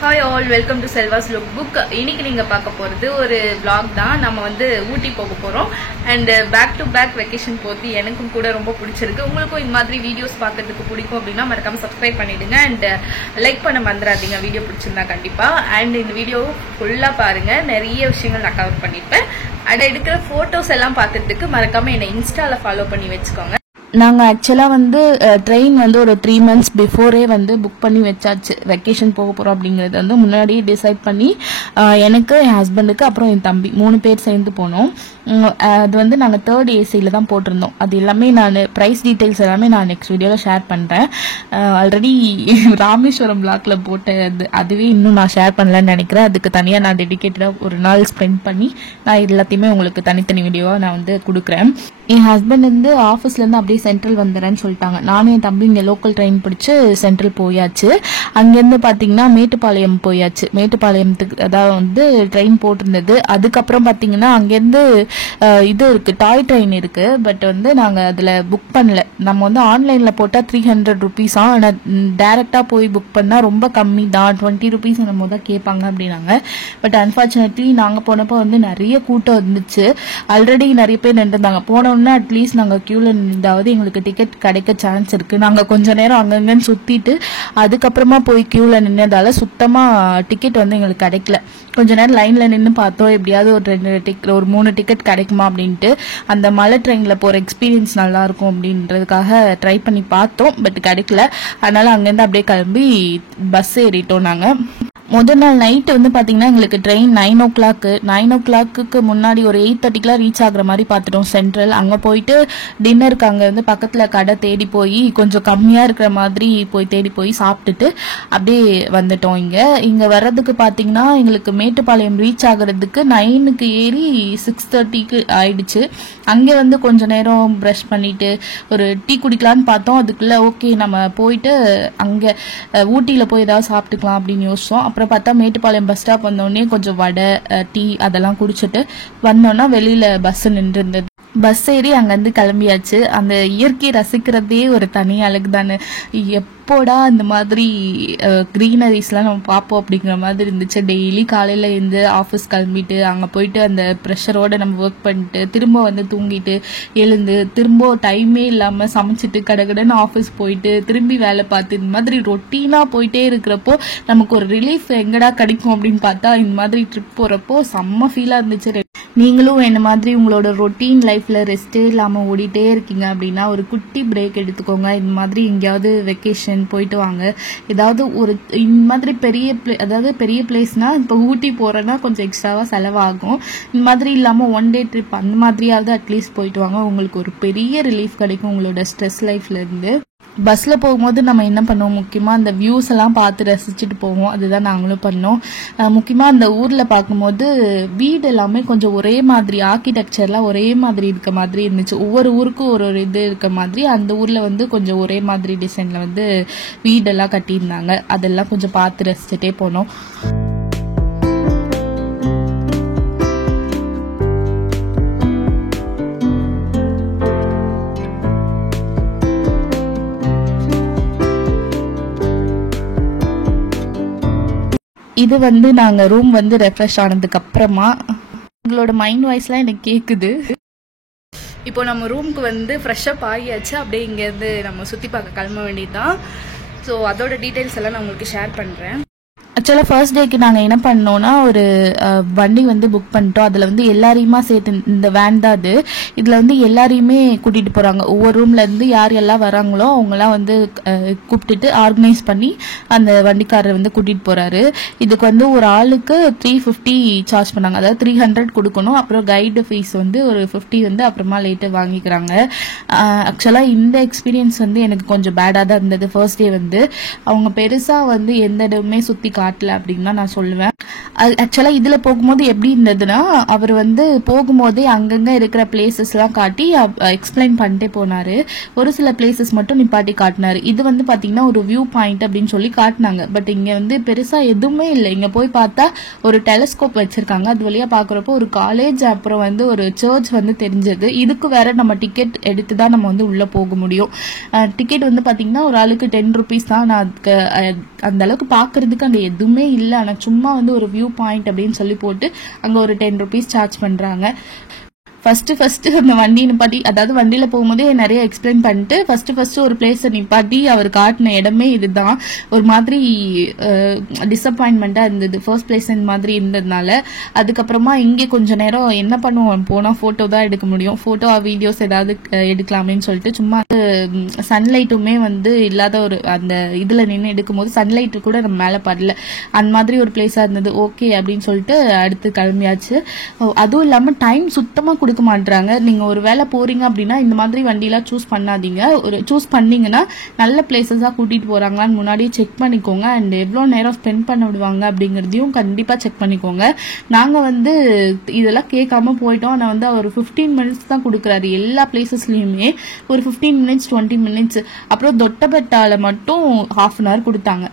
Hi all, welcome to Selva's look book. இன்னைக்கு நீங்க பார்க்க போறது ஒரு vlog தான். நம்ம வந்து ஊட்டி போக போறோம் and back to back vacation போறது எனக்கும் கூட ரொம்ப பிடிச்சிருக்கு. உங்களுக்கும் இந்த மாதிரி வீடியோஸ் பார்க்கறதுக்கு பிடிக்கும் அப்படின்னா மறக்காம சப்ஸ்கிரைப் பண்ணிடுங்க அண்ட் லைக் பண்ண மறந்துடாதீங்க. வீடியோ பிடிச்சிருந்தா கண்டிப்பா. அண்ட் இந்த வீடியோ ஃபுல்லா பாருங்க, நிறைய விஷயங்கள் நான் கவர் பண்ணிருப்பேன். அண்ட் எடுக்கிற போட்டோஸ் எல்லாம் பார்க்கறதுக்கு மறக்காம என்னை இன்ஸ்டால ஃபாலோ பண்ணி வச்சுக்கோங்க. நாங்கள் ஆக்சுவலாக வந்து ட்ரெயின் வந்து ஒரு 3 months பிஃபோரே வந்து புக் பண்ணி வச்சாச்சு. வெக்கேஷன் போக போகிறோம் அப்படிங்கிறது வந்து முன்னாடியே டிசைட் பண்ணி எனக்கு, என் ஹஸ்பண்டுக்கு, அப்புறம் என் தம்பி 3 பேர் சேர்ந்து போனோம். அது வந்து நாங்கள் 3rd ஏசியில் தான் போட்டிருந்தோம். அது எல்லாமே நான் ப்ரைஸ் டீட்டெயில்ஸ் எல்லாமே நான் நெக்ஸ்ட் வீடியோவில் ஷேர் பண்ணுறேன். ஆல்ரெடி ராமேஸ்வரம் பிளாக்ல போட்டது அதுவே இன்னும் நான் ஷேர் பண்ணலன்னு நினைக்கிறேன். அதுக்கு தனியாக நான் டெடிக்கேட்டடாக ஒரு நாள் ஸ்பெண்ட் பண்ணி நான் எல்லாத்தையுமே உங்களுக்கு தனித்தனி வீடியோவாக நான் வந்து கொடுக்குறேன். என் ஹஸ்பண்ட் வந்து ஆஃபீஸ்லேருந்து அப்படியே சென்ட்ரல் வந்துடுறேன்னு சொல்லிட்டாங்க. நானும் என் தம்பி இங்கே லோக்கல் ட்ரெயின் பிடிச்சி சென்ட்ரல் போயாச்சு. அங்கேருந்து பார்த்தீங்கன்னா மேட்டுப்பாளையம் போயாச்சு. மேட்டுப்பாளையத்துக்கு அதாவது வந்து ட்ரெயின் போட்டிருந்தது. அதுக்கப்புறம் பார்த்தீங்கன்னா அங்கேருந்து இது இருக்கு, டாய் ட்ரெயின் இருக்கு. பட் வந்து நாங்கள் அதில் புக் பண்ணல. நம்ம வந்து ஆன்லைனில் போட்டால் 300 rupees. ஆனால் டேரெக்டாக போய் புக் பண்ணால் ரொம்ப கம்மி தான், 20 rupees நம்ம தான் கேட்பாங்க அப்படின்னாங்க. பட் அன்ஃபார்ச்சுனேட்லி நாங்கள் போனப்போ வந்து நிறைய கூட்டம் இருந்துச்சு. ஆல்ரெடி நிறைய பேர் நின்றுருந்தாங்க. போனோம்னா அட்லீஸ்ட் நாங்கள் க்யூவில் நின்றாவது எங்களுக்கு டிக்கெட் கிடைக்க சான்ஸ் இருக்கு. நாங்கள் கொஞ்ச நேரம் அங்கங்கன்னு சுற்றிட்டு அதுக்கப்புறமா போய் க்யூவில் நின்னதால சுத்தமாக டிக்கெட் வந்து எங்களுக்கு கிடைக்கல. கொஞ்ச நேரம் லைனில் நின்று பார்த்தோம், எப்படியாவது ஒரு 3 டிக்கெட் கிடைக்குமா அப்படின்ட்டு. அந்த மலை ட்ரெயினில் போகிற எக்ஸ்பீரியன்ஸ் நல்லா இருக்கும் அப்படின்றதுக்காக ட்ரை பண்ணி பார்த்தோம். பட் கிடைக்கல. அதனால அங்கேருந்து அப்படியே கிளம்பி பஸ் ஏறிட்டோம். நாங்கள் முதல் நாள் நைட்டு வந்து பார்த்தீங்கன்னா எங்களுக்கு ட்ரெயின் 9 o'clock. 9 o'clock முன்னாடி ஒரு 8:30 ரீச் ஆகுற மாதிரி பார்த்துட்டோம் சென்ட்ரல். அங்கே போயிட்டு டின்னருக்கு அங்கே வந்து பக்கத்தில் கடை தேடி போய் கொஞ்சம் கம்மியாக இருக்கிற மாதிரி தேடி போய் சாப்பிட்டுட்டு அப்படியே வந்துட்டோம். இங்கே வர்றதுக்கு பார்த்தீங்கன்னா எங்களுக்கு மேட்டுப்பாளையம் ரீச் ஆகுறதுக்கு 9க்கு ஏறி 6:30 ஆயிடுச்சு. அங்கே வந்து கொஞ்ச நேரம் ப்ரஷ் பண்ணிட்டு ஒரு டீ குடிக்கலான்னு பார்த்தோம். அதுக்குள்ளே ஓகே நம்ம போயிட்டு அங்கே ஊட்டியில் போய் ஏதாவது சாப்பிட்டுக்கலாம் அப்படின்னு யோசிச்சோம். அப்புறம் பார்த்தா மேட்டுப்பாளையம் பஸ் ஸ்டாப் வந்தோடனே கொஞ்சம் வடை, டீ அதெல்லாம் குடிச்சிட்டு வந்தோன்னா வெளியில பஸ் நின்று இருந்தது. பஸ் ஏறி அங்கேருந்து கிளம்பியாச்சு. அந்த இயற்கையை ரசிக்கிறதே ஒரு தனி அழகு தானே. எப்போடா இந்த மாதிரி க்ரீனரிஸ்லாம் நம்ம பார்ப்போம் அப்படிங்கிற மாதிரி இருந்துச்சு. டெய்லி காலையில் இருந்து ஆஃபீஸ் கிளம்பிட்டு அங்கே போயிட்டு அந்த ப்ரெஷரோடு நம்ம ஒர்க் பண்ணிட்டு திரும்ப வந்து தூங்கிட்டு எழுந்து திரும்ப டைமே இல்லாமல் சமைச்சிட்டு கடகடன்னு ஆஃபீஸ் போயிட்டு திரும்பி வேலை பார்த்து இந்த மாதிரி ரொட்டீனாக போயிட்டே இருக்கிறப்போ நமக்கு ஒரு ரிலீஃப் எங்கடா கிடைக்கும் அப்படின்னு பார்த்தா இந்த மாதிரி ட்ரிப் போகிறப்போ செம்ம ஃபீலாக இருந்துச்சு. நீங்களும் என்ன மாதிரி உங்களோட ரொட்டீன் லைஃப்பில் ரெஸ்ட்டே இல்லாமல் ஓடிட்டே இருக்கீங்க அப்படின்னா ஒரு குட்டி பிரேக் எடுத்துக்கோங்க. இந்த மாதிரி எங்கேயாவது வெக்கேஷன் போயிட்டு வாங்க. ஏதாவது ஒரு இந்த மாதிரி பெரிய பிளேஸ்னா இப்போ ஊட்டி போறேன்னா கொஞ்சம் எக்ஸ்ட்ராவா செலவாகும். இந்த மாதிரி இல்லாமல் 1 day ட்ரிப் அந்த மாதிரியாவது அட்லீஸ்ட் போயிட்டு வாங்க. உங்களுக்கு ஒரு பெரிய ரிலீஃப் கிடைக்கும் உங்களோட ஸ்ட்ரெஸ் லைஃப்ல இருந்து. பஸ்ல போகும்போது நம்ம என்ன பண்ணுவோம், முக்கியமா அந்த வியூஸ் எல்லாம் பார்த்து ரசிச்சுட்டு போவோம். அதுதான் நாங்களும் பண்ணோம். முக்கியமா அந்த ஊர்ல பார்க்கும்போது வீடு எல்லாமே கொஞ்சம் ஒரே மாதிரி, ஆர்கிடெக்சர்லாம் ஒரே மாதிரி இருக்க மாதிரி இருந்துச்சு. ஒவ்வொரு ஊருக்கும் ஒரு இது இருக்க மாதிரி அந்த ஊர்ல வந்து கொஞ்சம் ஒரே மாதிரி டிசைன்ல வந்து வீடெல்லாம் கட்டியிருந்தாங்க. அதெல்லாம் கொஞ்சம் பார்த்து ரசிச்சுட்டே போனோம். இது வந்து நாங்க ரூம் வந்து ரெஃப்ரெஷ் ஆனதுக்கு அப்புறமா உங்களோட மைண்ட் வாய்ஸ்லாம் எனக்கு கேக்குது. இப்போ நம்ம ரூமுக்கு வந்து ஃப்ரெஷ்அப் ஆகியாச்சு. அப்படியே இங்கேருந்து நம்ம சுற்றி பார்க்க கிளம்ப வேண்டியதுதான். ஸோ அதோட டீட்டெயில்ஸ் எல்லாம் நான் உங்களுக்கு ஷேர் பண்ணுறேன். ஆக்சுவலாக ஃபர்ஸ்ட் டேக்கு நாங்கள் என்ன பண்ணோம்னா ஒரு வண்டி வந்து புக் பண்ணிட்டோம். அதில் வந்து எல்லாரையுமா சேர்த்து இந்த வேன் தான் அது. இதில் வந்து எல்லாரையுமே கூட்டிகிட்டு போகிறாங்க. ஒவ்வொரு ரூம்லேருந்து யார் எல்லாம் வராங்களோ அவங்களாம் வந்து கூப்பிட்டுட்டு ஆர்கனைஸ் பண்ணி அந்த வண்டிக்காரர் வந்து கூட்டிகிட்டு போகிறாரு. இதுக்கு வந்து ஒரு ஆளுக்கு 350 சார்ஜ் பண்ணாங்க. அதாவது 300 கொடுக்கணும். அப்புறம் கைடு ஃபீஸ் வந்து ஒரு 50 வந்து அப்புறமா லேட்டு வாங்கிக்கிறாங்க. ஆக்சுவலாக இந்த எக்ஸ்பீரியன்ஸ் வந்து எனக்கு கொஞ்சம் பேடாக தான் இருந்தது. ஃபர்ஸ்ட் டே வந்து அவங்க பெருசாக வந்து எந்த இடமுமே சுற்றி காட்டல அப்படின்னு நான் சொல்லுவேன். ஆக்சுவலா இதுல போகும்போது எப்படி இருந்ததுன்னா அவர் வந்து போகும்போதே அங்கங்க இருக்கிற பிளேசஸ் எல்லாம் காட்டி எக்ஸ்பிளைன் பண்ணிட்டே போனாரு. ஒரு சில பிளேசஸ் மட்டும் நிப்பாட்டி காட்டினாரு. இது வந்து பாத்தீங்கன்னா ஒரு வியூ பாயிண்ட் அப்படின்னு சொல்லி காட்டினாங்க. பட் இங்க வந்து பெருசா எதுவுமே இல்லை. இங்க போய் பார்த்தா ஒரு டெலஸ்கோப் வச்சிருக்காங்க. அது வழியா பாக்குறப்போ ஒரு காலேஜ் அப்புறம் வந்து ஒரு சர்ச் வந்து தெரிஞ்சது. இதுக்கு வேற நம்ம டிக்கெட் எடுத்துதான் நம்ம வந்து உள்ள போக முடியும். டிக்கெட் வந்து பாத்தீங்கன்னா ஒரு ஆளுக்கு 10 rupees தான். நான் அதுக்கு அந்த அளவுக்கு பாக்குறதுக்கு அங்க எதுவுமே இல்லை. ஆனால் சும்மா வந்து ஒரு வியூ பாயிண்ட் அப்படின்னு சொல்லி போட்டு அங்கே ஒரு 10 rupees சார்ஜ் பண்ணுறாங்க. ஃபர்ஸ்ட் அந்த வண்டி நிப்பாட்டி, அதாவது வண்டியில போகும்போதே நிறைய எக்ஸ்பிளைன் பண்ணிட்டு ஃபர்ஸ்ட் ஒரு பிளேஸை நிப்பாட்டி அவர் காட்டின இடமே இதுதான். ஒரு மாதிரி டிசப்பாயின்மெண்டா இருந்தது ஃபர்ஸ்ட் பிளேஸ் இந்த மாதிரி இருந்ததுனால. அதுக்கப்புறமா இங்கே கொஞ்ச நேரம் என்ன பண்ணுவோம், போனா போட்டோ தான் எடுக்க முடியும், போட்டோ வீடியோஸ் ஏதாவது எடுக்கலாமேன்னு சொல்லிட்டு சும்மா சன்லைட்டுமே வந்து இல்லாத ஒரு அந்த இதுல நின்று எடுக்கும்போது சன்லைட்டு கூட நம்ம மேல படல, அந்த மாதிரி ஒரு பிளேஸா இருந்தது. ஓகே அப்படின்னு சொல்லிட்டு அடுத்து கிளம்பியாச்சு. அதுவும் இல்லாம டைம் சுத்தமா கொடுக்க மாட்டாங்க. நீங்க ஒரு வேலை போறீங்க அப்படின்னா இந்த மாதிரி வண்டியெல்லாம் சூஸ் பண்ணாதீங்க. ஒரு சூஸ் பண்ணீங்கன்னா நல்ல பிளேசஸா கூட்டிட்டு போறாங்களான்னு முன்னாடியே செக் பண்ணிக்கோங்க. அண்ட் எவ்வளவு நேரம் ஸ்பெண்ட் பண்ண விடுவாங்க அப்படிங்கறதையும் கண்டிப்பா செக் பண்ணிக்கோங்க. நாங்க வந்து இதெல்லாம் கேட்காம போயிட்டோம். ஆனா வந்து அவர் 15 minutes தான் கொடுக்குறாரு எல்லா பிளேசஸ்லயுமே. ஒரு 15 minutes 20 minutes. அப்புறம் தொட்டபெட்டால மட்டும் 1/2 hour கொடுத்தாங்க.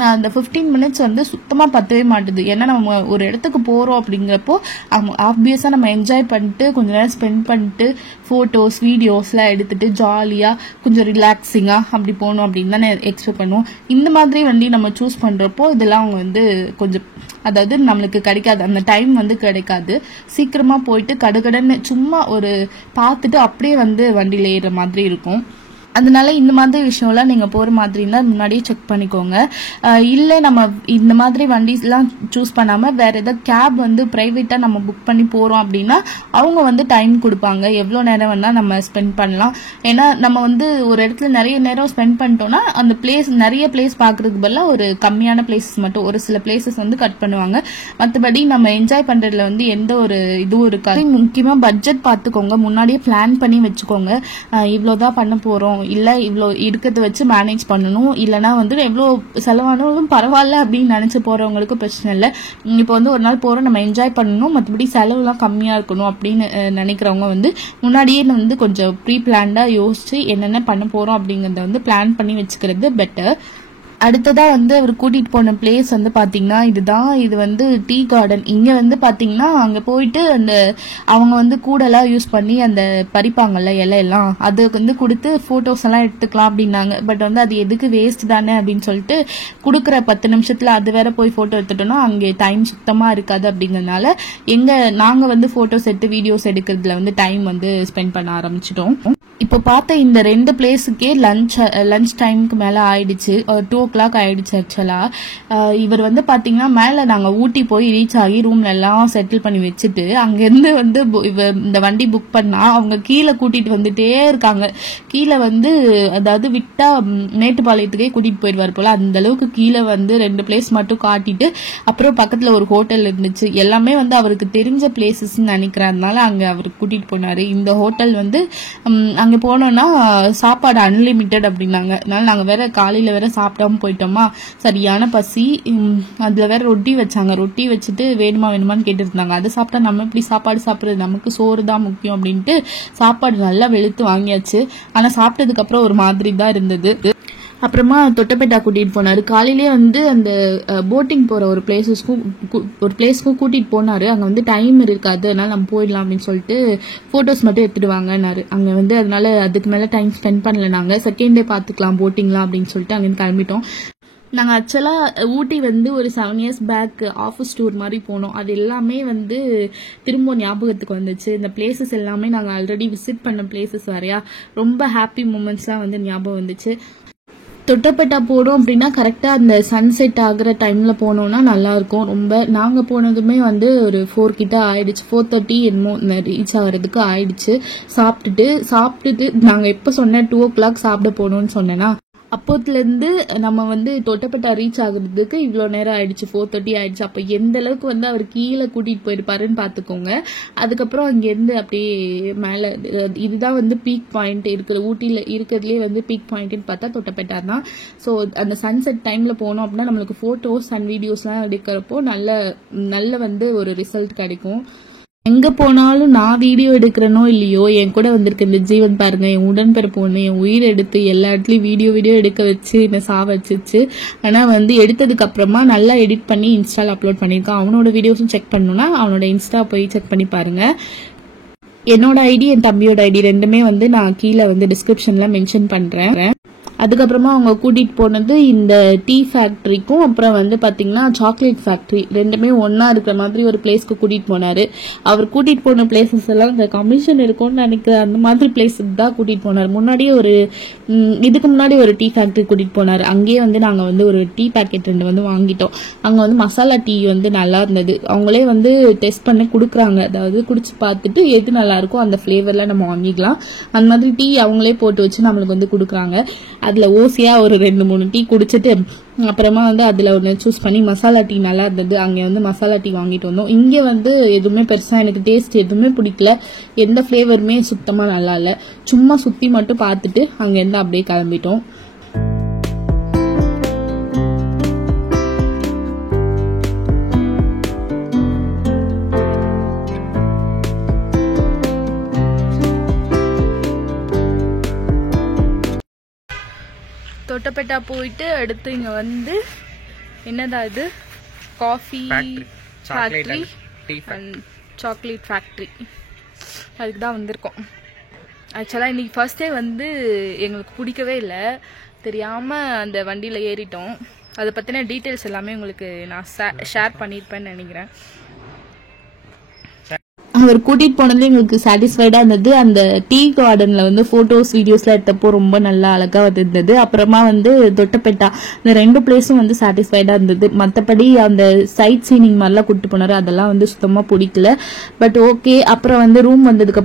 நான் அந்த 15 minutes வந்து சுத்தமா பத்தவே மாட்டுது. ஏன்னா நம்ம ஒரு இடத்துக்கு போறோம் அப்படிங்கிறப்போ ஆப்வியஸா நம்ம என்ஜாய் பண்ணிட்டு கொஞ்ச நேரம் ஸ்பெண்ட் பண்ணிட்டு போட்டோஸ் வீடியோஸ்லாம் எடுத்துட்டு ஜாலியா கொஞ்சம் ரிலாக்ஸிங்கா அப்படி போகணும் அப்படின்னு தானே எக்ஸ்பெக்ட் பண்ணுவோம். இந்த மாதிரி வண்டி நம்ம சூஸ் பண்றப்போ இதெல்லாம் அவங்க வந்து கொஞ்சம், அதாவது நம்மளுக்கு கிடைக்காது, அந்த டைம் வந்து கிடைக்காது. சீக்கிரமா போயிட்டு கடுகடன்னு சும்மா ஒரு பார்த்துட்டு அப்படியே வந்து வண்டியில ஏறுற மாதிரி இருக்கும். அதனால இந்த மாதிரி விஷயம்லாம் நீங்க போற மாதிரி இருந்தா முன்னாடியே செக் பண்ணிக்கோங்க. இல்ல நம்ம இந்த மாதிரி வண்டிஸ்லாம் சூஸ் பண்ணாம வேற ஏதாவது கேப் வந்து பிரைவேட்டா நம்ம புக் பண்ணி போறோம் அப்படின்னா அவங்க வந்து டைம் கொடுப்பாங்க, எவ்வளவு நேரம் வேணா நம்ம ஸ்பெண்ட் பண்ணலாம். ஏன்னா நம்ம வந்து ஒரு இடத்துல நிறைய நேரம் ஸ்பெண்ட் பண்ணிட்டோம்னா அந்த பிளேஸ் நிறைய பிளேஸ் பாக்குறதுக்கு பதிலாக ஒரு கம்மியான பிளேசஸ் மட்டும் ஒரு சில பிளேசஸ் வந்து கட் பண்ணுவாங்க. மற்றபடி நம்ம என்ஜாய் பண்றதுல வந்து எந்த ஒரு இதுவும் இருக்காது. முக்கியமா பட்ஜெட் பார்த்துக்கோங்க, முன்னாடியே பிளான் பண்ணி வச்சுக்கோங்க. இவ்வளவுதான் பண்ண போறோம், இல்ல இவ்வளோ இருக்கிறத வச்சு மேனேஜ் பண்ணணும், இல்லைன்னா வந்து எவ்வளோ செலவானாலும் பரவாயில்ல அப்படின்னு நினைச்சு போறவங்களுக்கு பிரச்சனை இல்லை. இப்போ வந்து ஒரு நாள் போறோம், நம்ம என்ஜாய் பண்ணணும், மற்றபடி செலவுலாம் கம்மியா இருக்கணும் அப்படின்னு நினைக்கிறவங்க வந்து முன்னாடியே வந்து கொஞ்சம் ப்ரீ பிளான்டா யோசிச்சு என்னென்ன பண்ண போறோம் அப்படிங்கறத வந்து பிளான் பண்ணி வச்சுக்கிறது பெட்டர். அடுத்ததா வந்து அவர் கூட்டிட்டு போன பிளேஸ் வந்து பாத்தீங்கன்னா இதுதான். இது வந்து டீ கார்டன். இங்க வந்து பாத்தீங்கன்னா அங்க போயிட்டு அந்த அவங்க வந்து கூடெல்லாம் யூஸ் பண்ணி அந்த பறிப்பாங்கல்ல இலையெல்லாம், அது வந்து கொடுத்து போட்டோஸ் எல்லாம் எடுத்துக்கலாம் அப்படின்னாங்க. பட் வந்து அது எதுக்கு வேஸ்ட் தானே அப்படின்னு சொல்லிட்டு கொடுக்குற 10 நிமிஷத்துல அது வேற போய் போட்டோ எடுத்துட்டோம்னா அங்கே டைம் சுத்தமா இருக்காது. அப்படிங்கறதுனால நாங்க வந்து போட்டோஸ் எடுத்து வீடியோஸ் எடுக்கிறதுல வந்து டைம் வந்து ஸ்பெண்ட் பண்ண ஆரம்பிச்சிட்டோம். இப்போ பார்த்த இந்த 2 பிளேஸுக்கே லஞ்ச் டைமுக்கு மேல ஆயிடுச்சு, 2 o'clock ஆயிடுச்சு. ஆக்சுவலா இவர் வந்து பாத்தீங்கன்னா மேல நாங்க ஊட்டி போய் ரீச் ஆகி ரூம்ல எல்லாம் செட்டில் பண்ணி வச்சுட்டு அங்கிருந்து வந்து இந்த வண்டி புக் பண்ணா அவங்க கீழே கூட்டிட்டு வந்துட்டே இருக்காங்க. கீழே வந்து அதாவது விட்டா மேட்டுப்பாளையத்துக்கே கூட்டிட்டு போயிடுவார் போல, அந்த அளவுக்கு கீழே வந்து 2 பிளேஸ் மட்டும் காட்டிட்டு அப்புறம் பக்கத்துல ஒரு ஹோட்டல் இருந்துச்சு. எல்லாமே வந்து அவருக்கு தெரிஞ்ச பிளேசஸ் நினைக்கிறதுனால அங்க அவருக்கு கூட்டிட்டு போனாரு. இந்த ஹோட்டல் வந்து அங்க போனோம்னா சாப்பாடு அன்லிமிட்டெட் அப்படின்னாங்க. அதனால நாங்க வேற காலையில வேற சாப்பிடாம போயிட்டோமா, சரியான பசி. அதுல வேற ரொட்டி வச்சாங்க, ரொட்டி வச்சுட்டு வேணுமான்னு கேட்டு இருந்தாங்க. அது சாப்பிட்டா நம்ம எப்படி சாப்பாடு சாப்பிடுறது, நமக்கு சோறு தான் முக்கியம் அப்படின்ட்டு சாப்பாடு நல்லா வெளுத்து வாங்கியாச்சு. ஆனா சாப்பிட்டதுக்கு அப்புறம் ஒரு மாதிரி தான் இருந்தது. அப்புறமா தொட்டபெட்டா கூட்டிட்டு போனாரு. காலையிலேயே வந்து அந்த போட்டிங் போற ஒரு பிளேஸ்க்கும் கூட்டிட்டு போனாரு. அங்க வந்து டைம் இருக்காது, அதனால நம்ம போயிடலாம் அப்படின்னு சொல்லிட்டு போட்டோஸ் மட்டும் எடுத்துட்டு வாங்கினாரு. அங்க வந்து அதனால அதுக்கு மேல டைம் ஸ்பெண்ட் பண்ணல. நாங்க செகண்ட் டே பாத்துக்கலாம் போட்டிங்லாம் அப்படின்னு சொல்லிட்டு அங்க கிளம்பிட்டோம். நாங்கள் ஆக்சுவலாக ஊட்டி வந்து ஒரு 7 years பேக் ஆஃபீஸ் டூர் மாதிரி போனோம். அது எல்லாமே வந்து திரும்ப ஞாபகத்துக்கு வந்துச்சு. இந்த பிளேசஸ் எல்லாமே நாங்கள் ஆல்ரெடி விசிட் பண்ண பிளேசஸ் வரையா ரொம்ப ஹாப்பி மூமெண்ட்ஸ்லாம் வந்து ஞாபகம் வந்துச்சு. தொட்டபெட்டா போறோம் அப்படின்னா கரெக்டா அந்த சன்செட் ஆகுற டைம்ல போனோம்னா நல்லா இருக்கும். ரொம்ப நாங்க போனதுமே வந்து ஒரு 4 கிட்ட ஆயிடுச்சு, 4:30 என்னமோ ரீச் ஆகிறதுக்கு ஆயிடுச்சு. சாப்பிட்டுட்டு நாங்க எப்ப சொன்னேன் 2 o'clock சாப்பிட போனோம்னு சொன்னேன்னா அப்போத்துல இருந்து நம்ம வந்து தொட்டபெட்டா ரீச் ஆகுறதுக்கு இவ்வளவு நேரம் ஆயிடுச்சு, 4:30 ஆயிடுச்சு. அப்ப எந்த அளவுக்கு வந்து அவர் கீழே கூட்டிட்டு போயிருப்பாருன்னு பாத்துக்கோங்க. அதுக்கப்புறம் அங்க இருந்து அப்படியே மேல இதுதான் வந்து பீக் பாயிண்ட் இருக்கிற ஊட்டியில இருக்கிறதுலே வந்து பீக் பாயிண்ட்னு பார்த்தா தொட்டபெட்டா தான். ஸோ அந்த சன்செட் டைம்ல போனோம் அப்படின்னா நம்மளுக்கு போட்டோஸ் அண்ட் வீடியோஸ் எல்லாம் எடுக்கிறப்போ நல்ல வந்து ஒரு ரிசல்ட் கிடைக்கும். எங்க போனாலும் நான் வீடியோ எடுக்கிறனோ இல்லையோ என் கூட வந்திருக்க இந்த ஜீவன் பாருங்க, என் உடன்பிறப்பு ஒண்ணு, என் உயிர் எடுத்து எல்லா இடத்துலயும் வீடியோ எடுக்க வச்சு என்ன சாவச்சிச்சு. ஆனா வந்து எடுத்ததுக்கு அப்புறமா நல்லா எடிட் பண்ணி இன்ஸ்டால அப்லோட் பண்ணிருக்கான். அவனோட வீடியோஸும் செக் பண்ணணும்னா அவனோட இன்ஸ்டா போய் செக் பண்ணி பாருங்க. என்னோட ஐடி என் தம்பியோட ஐடி ரெண்டுமே வந்து நான் கீழே வந்து டிஸ்கிரிப்ஷன்ல மென்ஷன் பண்றேன். அதுக்கப்புறமா அவங்க கூட்டிட்டு போனது இந்த டீ ஃபேக்டரிக்கும் அப்புறம் வந்து பாத்தீங்கன்னா சாக்லேட் ஃபேக்டரி ரெண்டுமே ஒன்னா இருக்கிற மாதிரி ஒரு பிளேஸ்க்கு கூட்டிட்டு போனாரு. அவர் கூட்டிட்டு போன பிளேசஸ் எல்லாம் இந்த கமிஷன் இருக்கும்னு நினைக்கிறேன், அந்த மாதிரி பிளேஸுக்கு தான் கூட்டிட்டு போனாரு. முன்னாடியே இதுக்கு முன்னாடி ஒரு டீ ஃபேக்டரி கூட்டிட்டு போனாரு. அங்கேயே வந்து நாங்க வந்து ஒரு டீ பேக்கெட் 2 வந்து வாங்கிட்டோம். அங்க வந்து மசாலா டீ வந்து நல்லா இருந்தது. அவங்களே வந்து டெஸ்ட் பண்ணி குடுக்குறாங்க, அதாவது குடிச்சு பார்த்துட்டு எது நல்லா இருக்கோ அந்த ஃபிளேவர்ல நம்ம வாங்கிக்கலாம். அந்த மாதிரி டீ அவங்களே போட்டு வச்சு நம்மளுக்கு வந்து குடுக்குறாங்க. அதுல ஓசியா ஒரு 2-3 டீ குடிச்சிட்டு அப்புறமா வந்து அதுல ஒன்று சூஸ் பண்ணி மசாலா டீ நல்லா இருந்தது. அங்க வந்து மசாலா டீ வாங்கிட்டு வந்தோம். இங்க வந்து எதுவுமே பெருசா எனக்கு டேஸ்ட் எதுவுமே பிடிக்கல, எந்த ஃபிளேவருமே சுத்தமா நல்லா இல்ல. சும்மா சுத்தி மட்டும் பார்த்துட்டு அங்க இருந்து அப்படியே கிளம்பிட்டோம். தொட்டபெட்டா போயிட்டு அடுத்து இங்க வந்து என்னடா இது coffee factory and chocolate factory, அதுக்கு தான் வந்திருக்கோம். ஆக்சுவலாக இன்னைக்கு ஃபர்ஸ்ட் டே வந்து எங்களுக்கு பிடிக்கவே இல்லை, தெரியாமல் அந்த வண்டியில் ஏறிட்டோம். அதை பற்றின டீட்டெயில்ஸ் எல்லாமே உங்களுக்கு நான் ஷேர் பண்ணியிருப்பேன்னு நினைக்கிறேன். அவர் கூட்டிட்டு போனதுல எங்களுக்கு சாட்டிஸ்ஃபைடா இருந்தது. அந்த டீ கார்டன்ல வந்து போட்டோஸ் வீடியோஸ்லாம் எடுத்தப்போ ரொம்ப நல்லா அழகா இருந்தது. அப்புறமா வந்து தொட்டபெட்டா இந்த 2 பிளேஸும் வந்து சாட்டிஸ்ஃபைடா இருந்தது. மற்றபடி அந்த சைட் சீனிங் மாதிரிலாம் கூட்டிட்டு போனாரு, அதெல்லாம் வந்து சுத்தமா பிடிக்கல. But okay. அப்புறம் வந்து ரூம் வந்ததுக்கு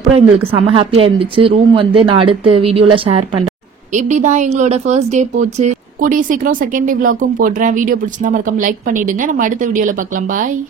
அப்புறம் எங்களுக்கு செம ஹாப்பியா இருந்துச்சு. ரூம் வந்து நான் அடுத்த வீடியோல ஷேர் பண்றேன். இப்படிதான் எங்களோட ஃபர்ஸ்ட் டே போச்சு. கூடிய சீக்கிரம் செகண்ட் டே விளாக்கும் போடுறேன். வீடியோ பிடிச்சிருந்தா மறக்காம லைக் பண்ணிடுங்க. நம்ம அடுத்த வீடியோல பார்க்கலாம். பாய்.